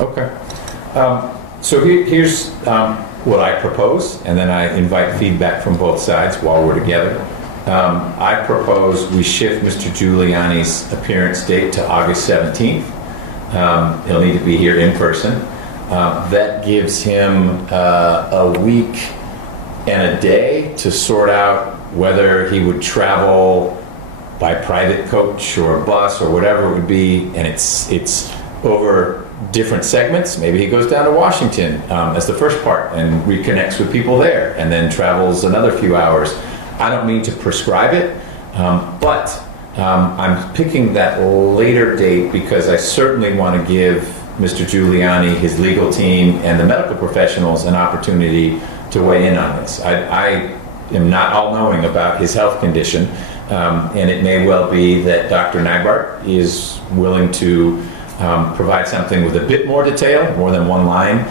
Okay. So here's what I propose, and then I invite feedback from both sides while we're together. I propose we shift Mr. Giuliani's appearance date to August 17th. He'll need to be here in person. That gives him a week and a day to sort out whether he would travel by private coach or bus or whatever it would be, and it's over different segments. Maybe he goes down to Washington as the first part and reconnects with people there, and then travels another few hours. I don't mean to prescribe it, but I'm picking that later date because I certainly want to give Mr. Giuliani, his legal team, and the medical professionals an opportunity to weigh in on this. I am not all-knowing about his health condition, and it may well be that Dr. Nagbart is willing to provide something with a bit more detail, more than one line,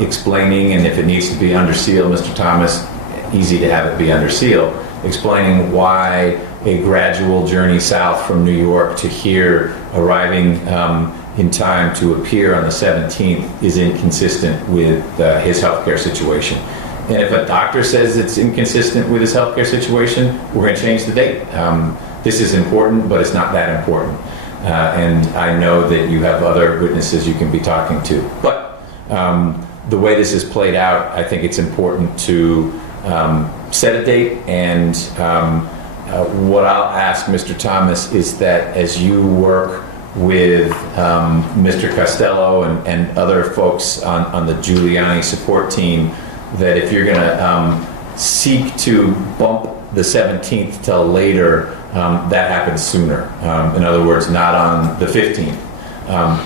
explaining, and if it needs to be under seal, Mr. Thomas, easy to have it be under seal, explaining why a gradual journey south from New York to here, arriving in time to appear on the 17th, is inconsistent with his healthcare situation. And if a doctor says it's inconsistent with his healthcare situation, we're going to change the date. This is important, but it's not that important. And I know that you have other witnesses you can be talking to. But the way this is played out, I think it's important to set a date. And what I'll ask Mr. Thomas is that as you work with Mr. Costello and other folks on the Giuliani support team, that if you're going to seek to bump the 17th till later, that happens sooner. In other words, not on the 15th.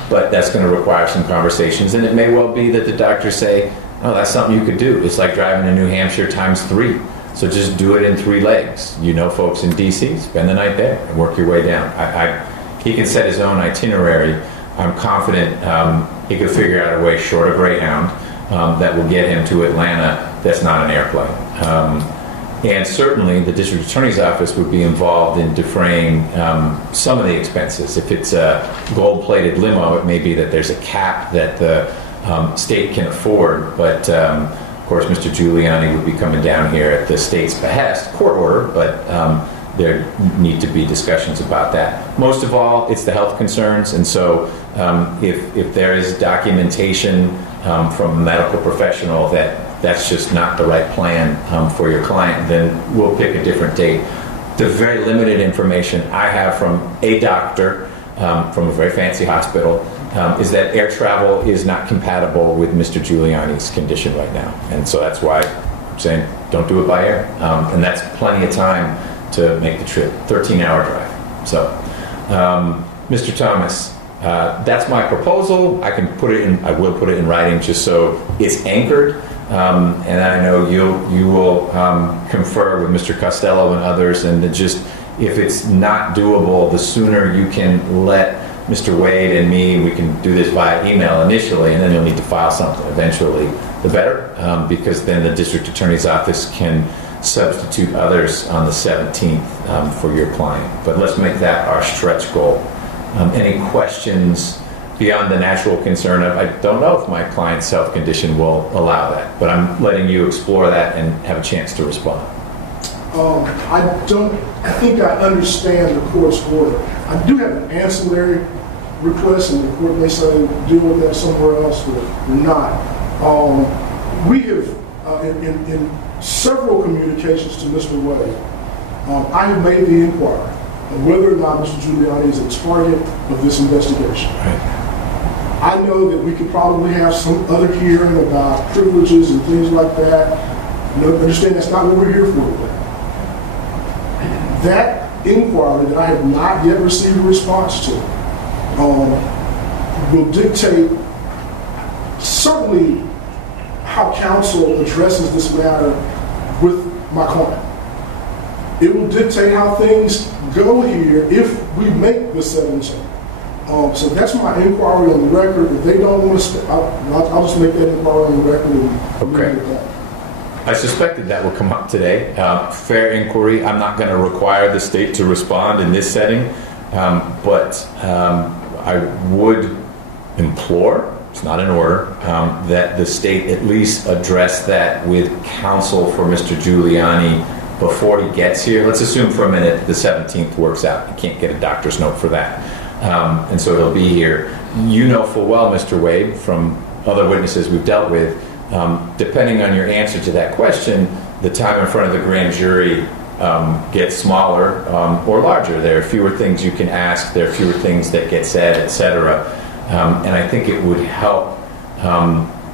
But that's going to require some conversations. And it may well be that the doctors say, oh, that's something you could do. It's like driving to New Hampshire times 3. So just do it in 3 legs. You know folks in D.C., spend the night there and work your way down. He can set his own itinerary. I'm confident he could figure out a way short of Greyhound that will get him to Atlanta that's not an airplane. And certainly the district attorney's office would be involved in defraying some of the expenses. If it's a gold-plated limo, it may be that there's a cap that the state can afford, but of course Mr. Giuliani would be coming down here at the state's behest, court order, but there need to be discussions about that. Most of all, it's the health concerns, and so if there is documentation from a medical professional that's just not the right plan for your client, then we'll pick a different date. The very limited information I have from a doctor from a very fancy hospital is that air travel is not compatible with Mr. Giuliani's condition right now. And so that's why I'm saying don't do it by air. And that's plenty of time to make the trip, 13-hour drive. So, Mr. Thomas, that's my proposal. I will put it in writing just so it's anchored. And I know you will confer with Mr. Costello and others, and just if it's not doable, the sooner you can let Mr. Wade and me, we can do this via email initially, and then you'll need to file something eventually, the better, because then the district attorney's office can substitute others on the 17th for your client. But let's make that our stretch goal. Any questions beyond the natural concern of, I don't know if my client's health condition will allow that, but I'm letting you explore that and have a chance to respond. I think I understand the court's order. I do have an ancillary request, and the court may say deal with that somewhere else, or not. We have, in several communications to Mr. Wade, I have made the inquiry of whether or not Mr. Giuliani is a target of this investigation. Right. I know that we could probably have some other hearing about privileges and things like that. Understand that's not what we're here for today. That inquiry that I have not yet received a response to will dictate certainly how counsel addresses this matter with my client. It will dictate how things go here if we make the 17th. So that's my inquiry on the record. If they don't want to, I'll just make that inquiry on the record. And okay. That. I suspected that would come up today. Fair inquiry. I'm not going to require the state to respond in this setting, but I would implore it's not an order, that the state at least address that with counsel for Mr. Giuliani before he gets here. Let's assume for a minute the 17th works out. You can't get a doctor's note for that. And so he'll be here. You know full well, Mr. Wade, from other witnesses we've dealt with, depending on your answer to that question, the time in front of the grand jury gets smaller or larger. There are fewer things you can ask, there are fewer things that get said, etc. And I think it would help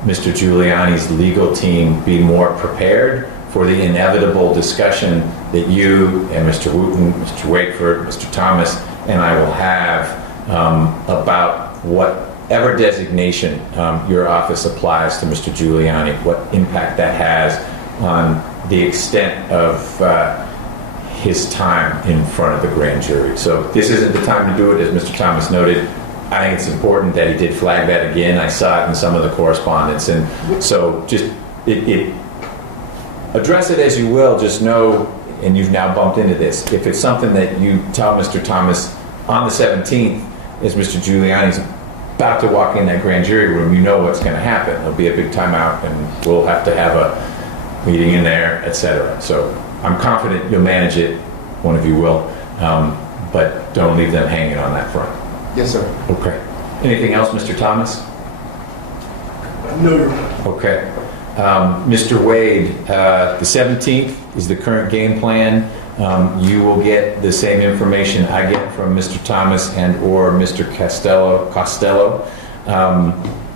Mr. Giuliani's legal team be more prepared for the inevitable discussion that you and Mr. Wooten, Mr. Wakeford, Mr. Thomas, and I will have about whatever designation your office applies to Mr. Giuliani, what impact that has on the extent of his time in front of the grand jury. So this isn't the time to do it, as Mr. Thomas noted. I think it's important that he did flag that again. I saw it in some of the correspondence. And so just address it as you will, just know, and you've now bumped into this, if it's something that you tell Mr. Thomas on the 17th, as Mr. Giuliani's about to walk in that grand jury room, you know what's going to happen. There'll be a big timeout, and we'll have to have a meeting in there, etc. So I'm confident you'll manage it, one of you will, but don't leave them hanging on that front. Yes, sir. Okay. Anything else, Mr. Thomas? No, Your Honor. Okay. Mr. Wade, the 17th is the current game plan. You will get the same information I get from Mr. Thomas and or Mr. Costello.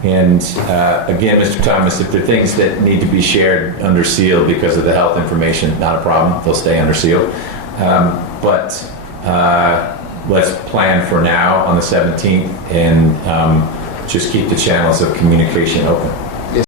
And again, Mr. Thomas, if there are things that need to be shared under seal because of the health information, not a problem. They'll stay under seal. But let's plan for now on the 17th and just keep the channels of communication open.